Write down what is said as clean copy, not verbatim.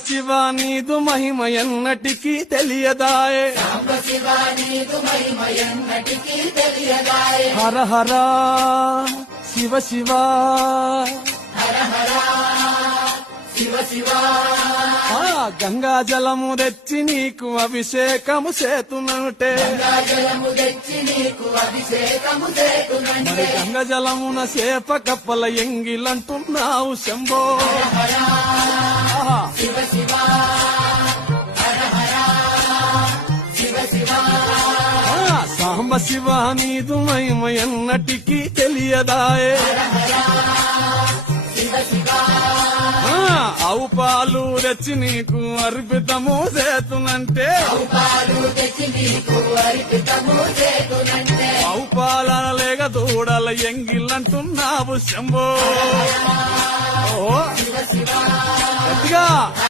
శివ నీదు మహిమ ఎన్నటికీ తెలియదాయే హర హర శివ శివ గంగా జలము తెచ్చి నీకు అభిషేకము చేతునంటే మరి గంగా జలమున చేప కప్పల ఎంగిలంటున్నావు శంభో సాంబ శివ నీదు మహిమ ఎన్నటికీ తెలియదాయే ఆవు పాలు తెచ్చి నీకు అర్పితము చేతునంటే ఆవు పాల లేక దూడల ఎంగిలంటున్నావు శంభో గట్టిగా